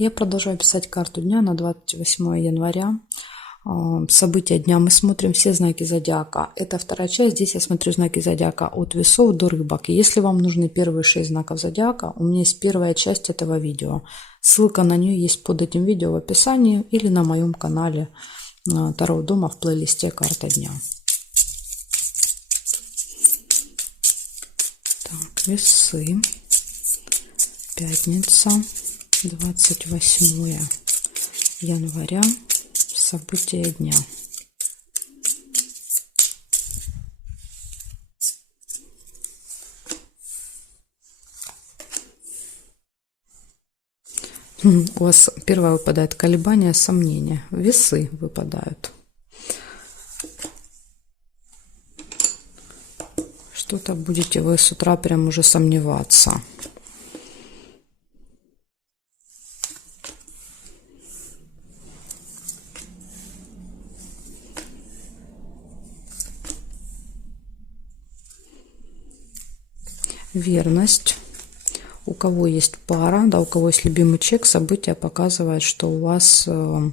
Я продолжаю писать карту дня на 28 января. События дня. Мы смотрим все знаки зодиака. Это вторая часть. Здесь я смотрю знаки зодиака от весов до рыбок. И если вам нужны первые 6 знаков зодиака, у меня есть первая часть этого видео. Ссылка на нее есть под этим видео в описании или на моем канале Таро дома в плейлисте «Карта дня». Так, весы. Пятница, 28 января. События дня. У вас первое выпадает колебания, сомнения. Весы выпадают. Что-то будете вы с утра прям уже сомневаться. Верность. У кого есть пара, да, у кого есть любимый человек, события показывают, что у вас в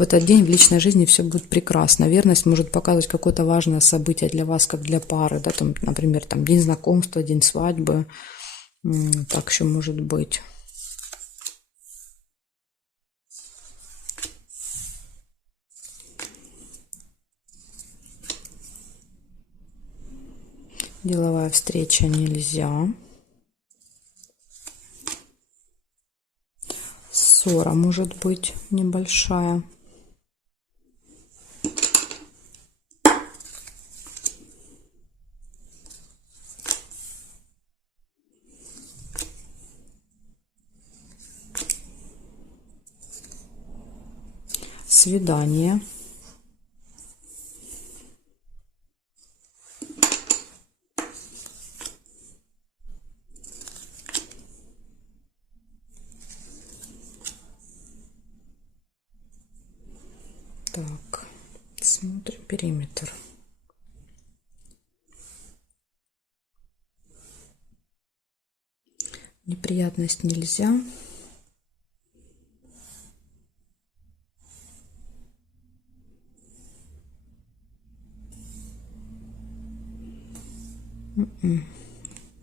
этот день в личной жизни все будет прекрасно. Верность может показывать какое-то важное событие для вас, как для пары, да, там, например, там, день знакомства, день свадьбы, так еще может быть. Деловая встреча нельзя. Ссора может быть небольшая. Свидание. Так, смотрим периметр. Неприятность нельзя.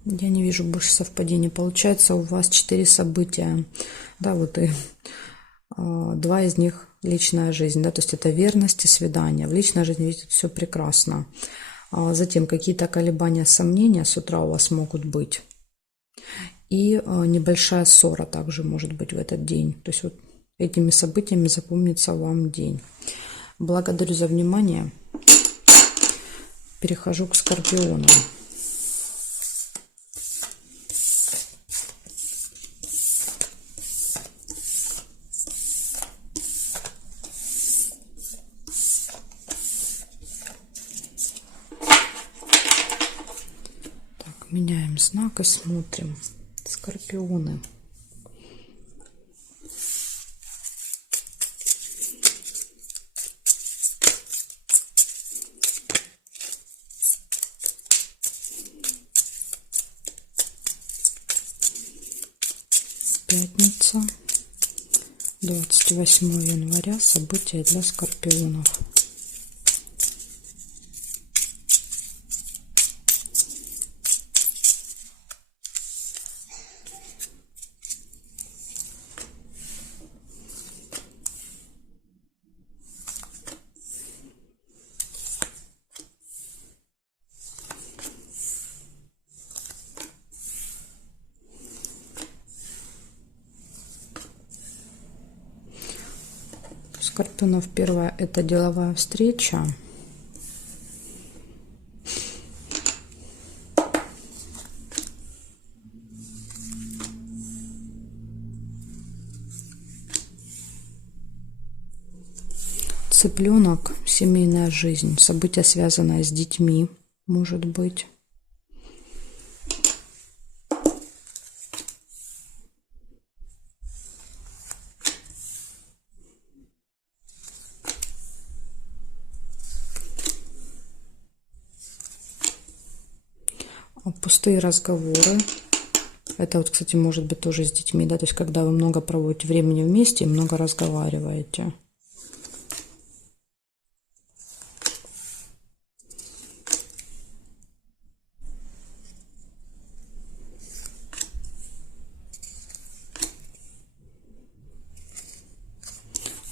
Я не вижу больше совпадений. Получается, у вас 4 события. Да, вот и 2 из них личная жизнь. Да, то есть это верность и свидание. В личной жизни, видите, все прекрасно. Затем какие-то колебания, сомнения с утра у вас могут быть. И небольшая ссора также может быть в этот день. То есть вот этими событиями запомнится вам день. Благодарю за внимание. Перехожу к Скорпиону. Так, меняем знак и смотрим. Скорпионы. Пятница, 28 января. События для скорпионов. Скорпионов первое — это деловая встреча. Цыпленок, семейная жизнь, события, связанные с детьми, может быть. Пустые разговоры. Это вот, кстати, может быть тоже с детьми, да, то есть когда вы много проводите времени вместе и много разговариваете.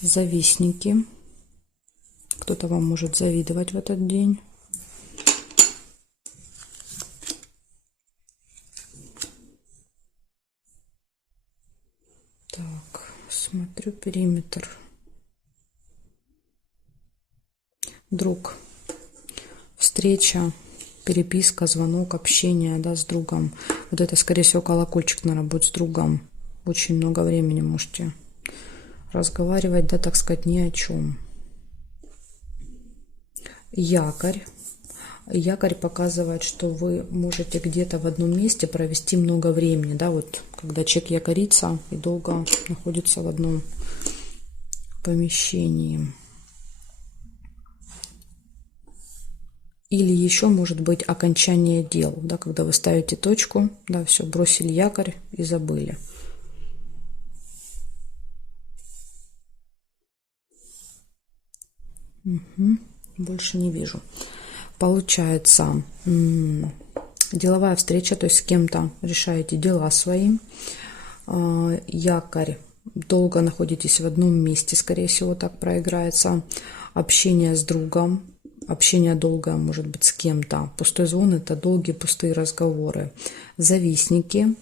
Завистники. Кто-то вам может завидовать в этот день. Так, смотрю периметр. Друг. Встреча, переписка, звонок, общение, да, с другом. Вот это, скорее всего, колокольчик, наверное, будет с другом. Очень много времени можете разговаривать, да, так сказать, ни о чем. Якорь. Якорь показывает, что вы можете где-то в одном месте провести много времени, да, вот когда человек якорится и долго находится в одном помещении. Или еще может быть окончание дел, да, когда вы ставите точку, да, все, бросили якорь и забыли. Угу. Больше не вижу. Получается, деловая встреча, то есть с кем-то решаете дела свои. Якорь, долго находитесь в одном месте, скорее всего, так проиграется. Общение с другом, общение долгое может быть с кем-то. Пустой звон – это долгие пустые разговоры. Завистники.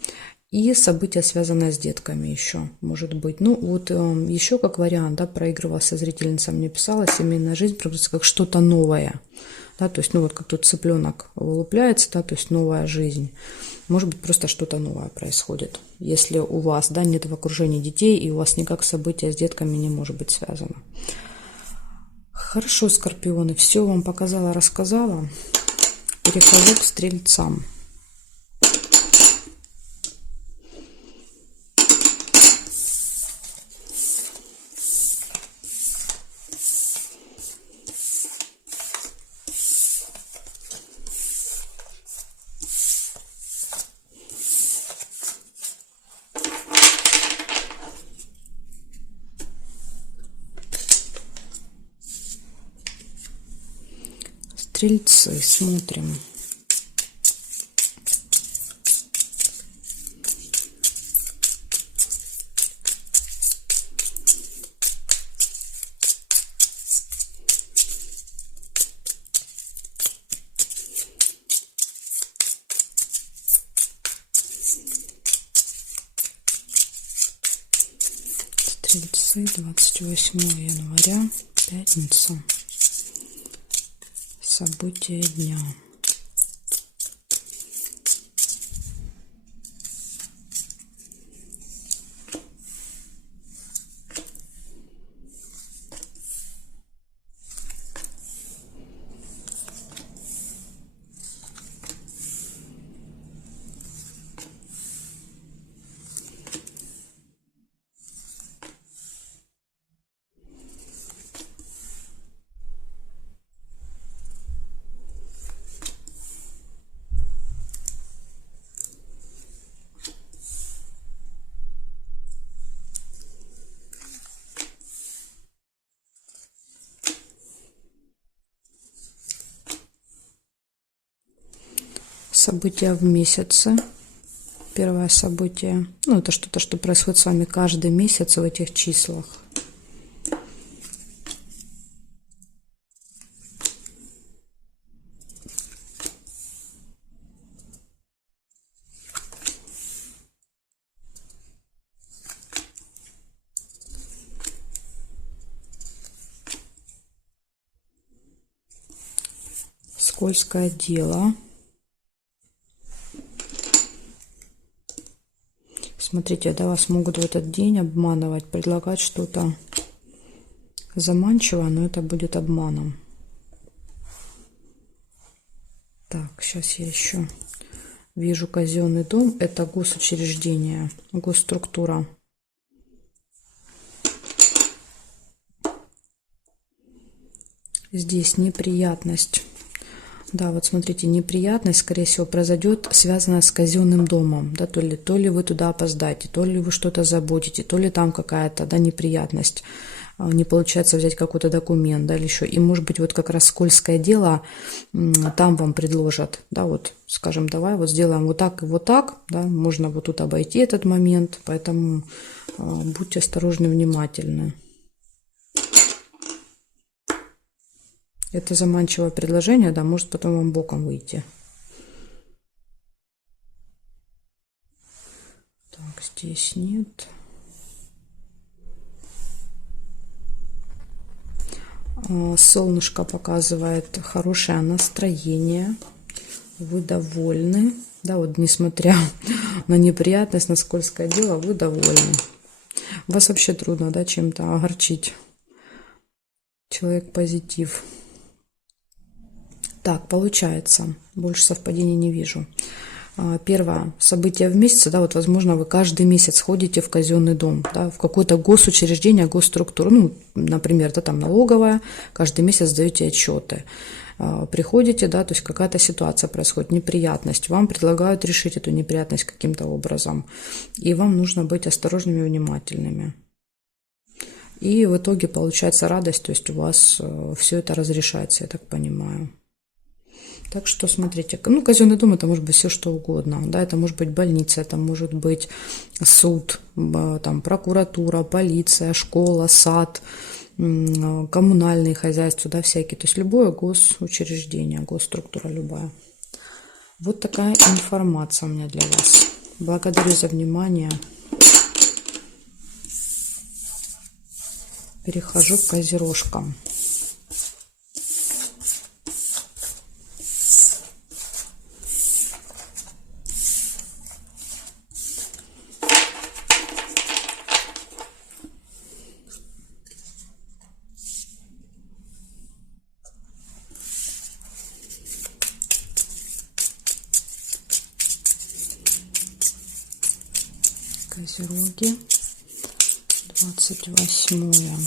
И события, связанные с детками еще, может быть. Ну, вот еще как вариант, да, проигрывался зрительница, мне писала, семейная жизнь проигрывается как что-то новое. Да, то есть, ну, вот как тут цыпленок вылупляется, да, то есть новая жизнь. Может быть, просто что-то новое происходит. Если у вас, да, нет в окружении детей, и у вас никак события с детками не может быть связано. Хорошо, скорпионы, все вам показала, рассказала. Перехожу к стрельцам. Стрельцы, смотрим. Стрельцы, 28 января, пятница. События дня. События в месяце. Первое событие. Ну, это что-то, что происходит с вами каждый месяц в этих числах. Скользкое дело. Смотрите, да, вас могут в этот день обманывать, предлагать что-то заманчивое, но это будет обманом. Так, сейчас я еще вижу казенный дом. Это госучреждение, госструктура. Здесь неприятность. Да, вот смотрите, неприятность, скорее всего, произойдет, связанная с казенным домом, да, то ли вы туда опоздаете, то ли вы что-то забудете, то ли там какая-то, да, неприятность, не получается взять какой-то документ, да, или еще, и может быть вот как раз скользкое дело, там вам предложат, да, вот, скажем, давай вот сделаем вот так, да, можно вот тут обойти этот момент, поэтому будьте осторожны, внимательны. Это заманчивое предложение, да, может потом вам боком выйти. Так, здесь нет. Солнышко показывает хорошее настроение. Вы довольны. Да, вот несмотря на неприятность, на скользкое дело, вы довольны. Вас вообще трудно, да, чем-то огорчить. Человек позитив. Так, получается, больше совпадений не вижу. Первое событие в месяце, да, вот, возможно, вы каждый месяц ходите в казенный дом, да, в какое-то госучреждение, госструктуру, ну, например, да, там налоговая, каждый месяц сдаете отчеты. Приходите, да, то есть какая-то ситуация происходит, неприятность, вам предлагают решить эту неприятность каким-то образом, и вам нужно быть осторожными и внимательными. И в итоге получается радость, то есть у вас все это разрешается, я так понимаю. Так что смотрите, ну, казенный дом это может быть все что угодно, да, это может быть больница, это может быть суд, там, прокуратура, полиция, школа, сад, коммунальные хозяйства, да, всякие, то есть любое госучреждение, госструктура любая. Вот такая информация у меня для вас. Благодарю за внимание. Перехожу к козерожкам. Козероги, 28-е.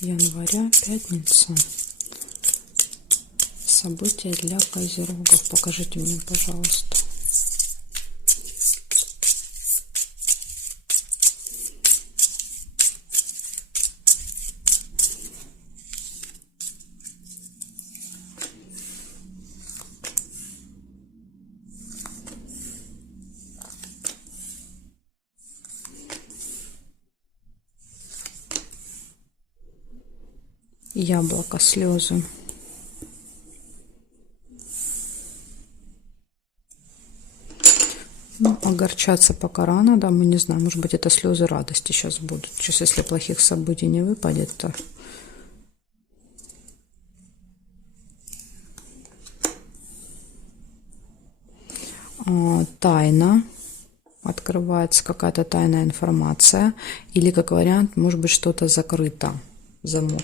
Января, пятница. События для козерогов. Покажите мне, пожалуйста. Яблоко, слезы. Ну, огорчаться пока рано, да, мы не знаем, может быть, это слезы радости сейчас будут. Сейчас, если плохих событий не выпадет, то... Тайна. Открывается какая-то тайная информация. Или, как вариант, может быть, что-то закрыто. Замок.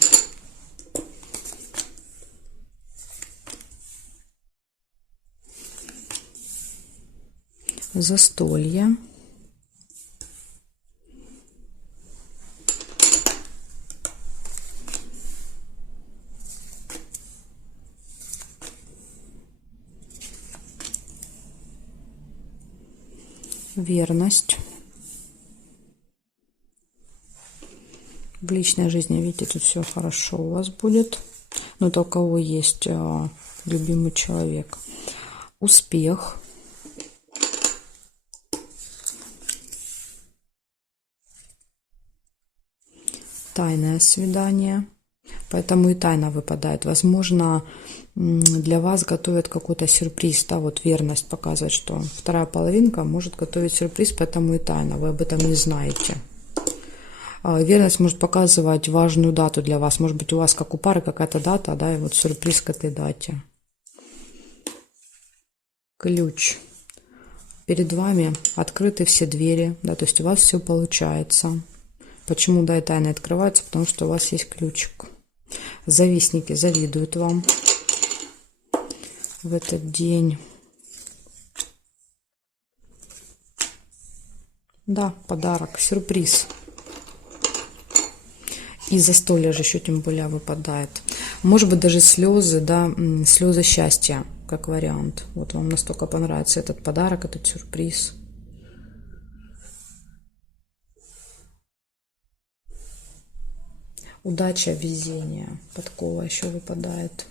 Застолье. Верность. В личной жизни, видите, тут все хорошо у вас будет. Но то, у кого есть любимый человек. Успех. Тайное свидание. Поэтому и тайна выпадает. Возможно, для вас готовят какой-то сюрприз. Да, вот верность показывает, что вторая половинка может готовить сюрприз, поэтому и тайна. Вы об этом не знаете. Верность может показывать важную дату для вас. Может быть, у вас, как у пары, какая-то дата, да, и вот сюрприз к этой дате. Ключ. Перед вами открыты все двери, да, то есть у вас все получается. Почему, да, и тайны открываются? Потому что у вас есть ключик. Завистники завидуют вам в этот день. Да, подарок, сюрприз. И застолье же еще тем более выпадает. Может быть, даже слезы, да, слезы счастья, как вариант. Вот вам настолько понравится этот подарок, этот сюрприз. Удача, везение. Подкова еще выпадает.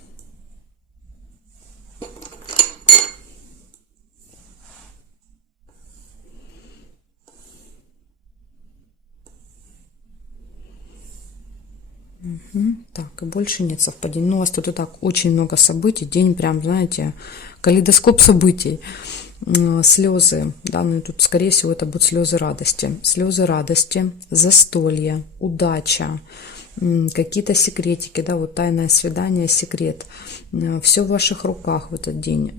Так, и больше нет совпадений. Ну, у вас тут и так очень много событий. День прям, знаете, калейдоскоп событий. Слезы, да, ну и тут, скорее всего, это будут слезы радости. Слезы радости, застолье, удача, какие-то секретики, да, вот тайное свидание, секрет. Все в ваших руках в этот день.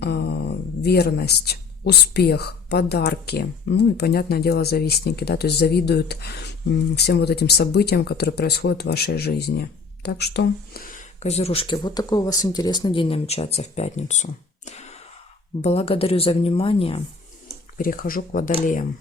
Верность, успех, подарки, ну и, понятное дело, завистники, да, то есть завидуют всем вот этим событиям, которые происходят в вашей жизни. Так что, козерожки, вот такой у вас интересный день намечается в пятницу. Благодарю за внимание. Перехожу к водолеям.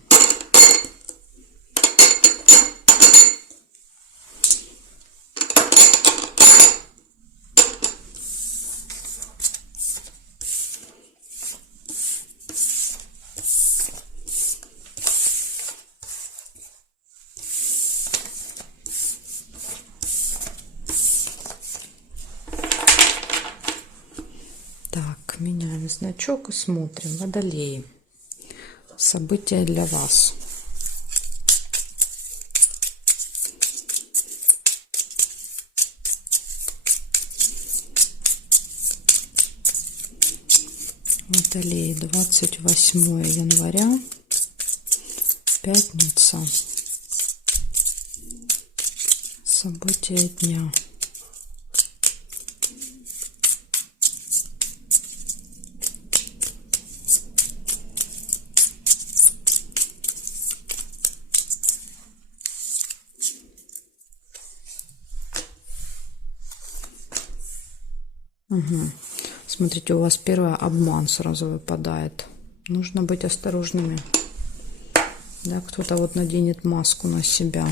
Так, меняем значок и смотрим. Водолеи. События для вас. Водолеи, 28 января, пятница. События дня. Угу. Смотрите, у вас первый обман сразу выпадает. Нужно быть осторожными. Да, кто-то вот наденет маску на себя.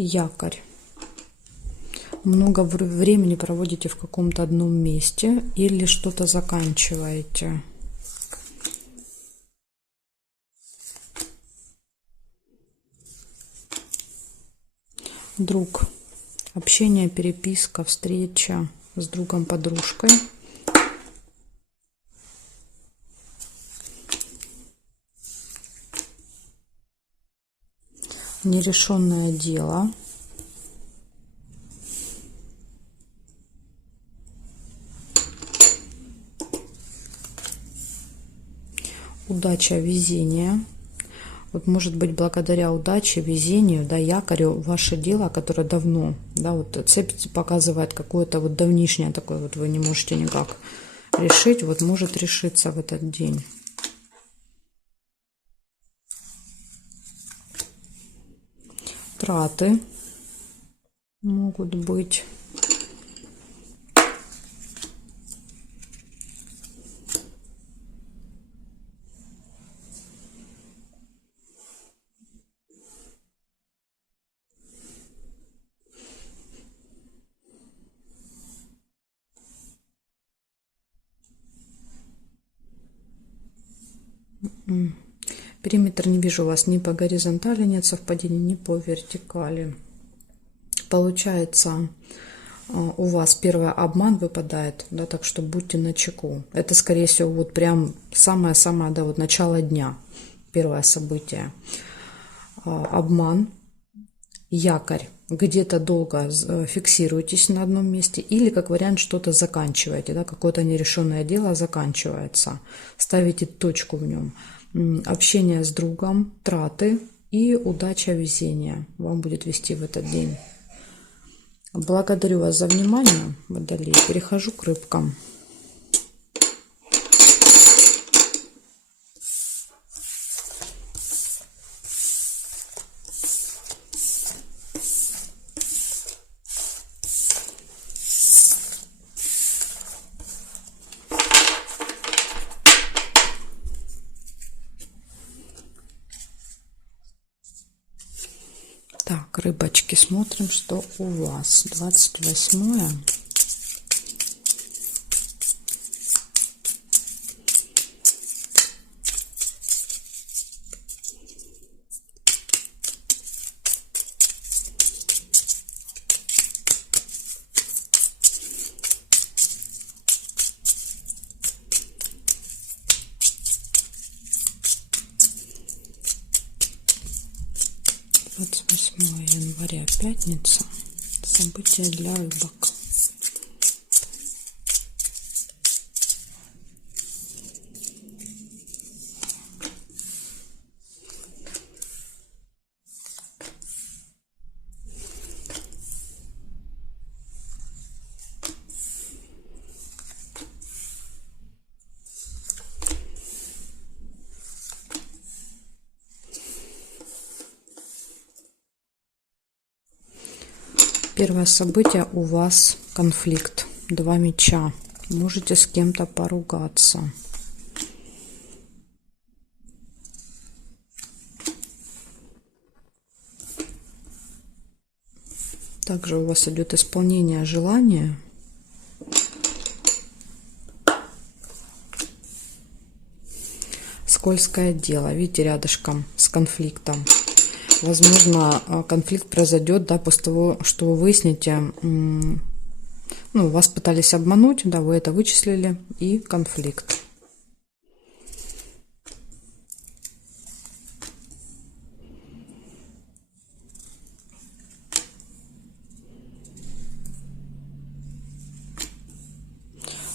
Якорь. Много времени проводите в каком-то одном месте или что-то заканчиваете. Друг. Общение, переписка, встреча с другом, подружкой. Нерешенное дело. Удача, везение. Вот, может быть, благодаря удаче, везению, да, якорю, ваше дело, которое давно, да, вот цепь показывает какое-то вот давнишнее такое, вот вы не можете никак решить, вот может решиться в этот день. Траты могут быть. Периметр не вижу у вас ни по горизонтали, нет совпадений, ни по вертикали. Получается, у вас первый обман выпадает, да, так что будьте начеку. Это, скорее всего, вот прям самое-самое, да, вот начало дня, первое событие. Обман, якорь. Где-то долго фиксируетесь на одном месте или, как вариант, что-то заканчиваете, да, какое-то нерешенное дело заканчивается, ставите точку в нем. Общение с другом, траты и удача, везение вам будет вести в этот день. Благодарю вас за внимание, Водолей. Перехожу к рыбкам. Так, рыбочки, смотрим, что у вас. 28-е. Января, пятница. События для рыбок. Первое событие у вас конфликт. 2 меча. Можете с кем-то поругаться. Также у вас идет исполнение желания. Скользкое дело. Видите, рядышком с конфликтом. Возможно, конфликт произойдет, да, после того, что вы выясните, ну, вас пытались обмануть, да, вы это вычислили, и конфликт.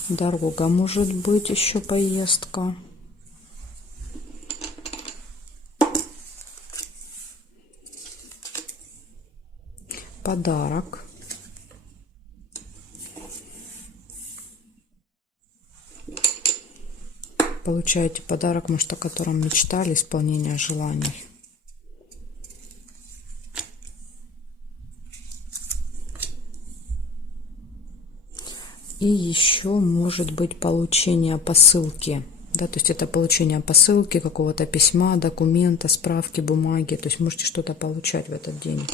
Дорога, может быть, еще поездка. Подарок. Получаете подарок, может, о котором мечтали, исполнение желаний. И еще может быть получение посылки. Да, то есть это получение посылки, какого-то письма, документа, справки, бумаги. То есть можете что-то получать в этот день.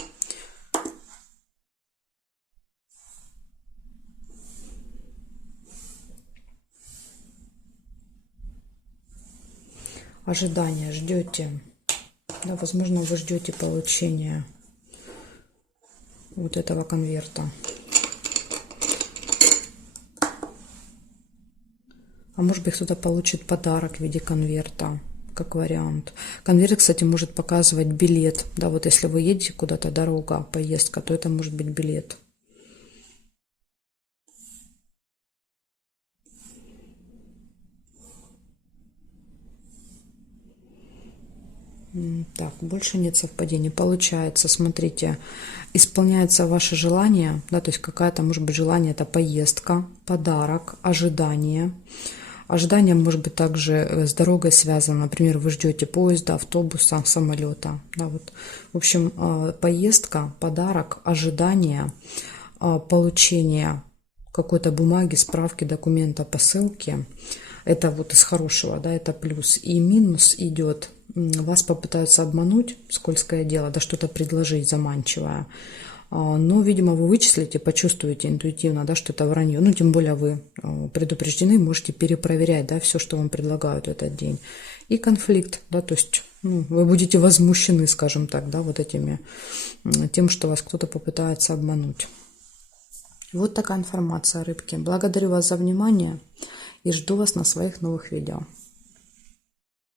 Ожидание, ждете. Да, возможно, вы ждете получения вот этого конверта. А может быть, кто-то получит подарок в виде конверта, как вариант. Конверт, кстати, может показывать билет. Да, вот если вы едете куда-то, дорога, поездка, то это может быть билет. Так, больше нет совпадений. Получается, смотрите, исполняется ваше желание, да, то есть какая-то, может быть, желание, это поездка, подарок, ожидание. Ожидание может быть также с дорогой связано. Например, вы ждете поезда, автобуса, самолета. Да, вот. В общем, поездка, подарок, ожидание, получение какой-то бумаги, справки, документа, посылки. Это вот из хорошего, да, это плюс. И минус идет. Вас попытаются обмануть, скользкое дело, да, что-то предложить заманчивое. Но, видимо, вы вычислите, почувствуете интуитивно, да, что это вранье. Ну, тем более вы предупреждены, можете перепроверять, да, все, что вам предлагают в этот день. И конфликт, да, то есть вы будете возмущены, скажем так, да, вот этими, тем, что вас кто-то попытается обмануть. Вот такая информация, рыбки. Благодарю вас за внимание и жду вас на своих новых видео.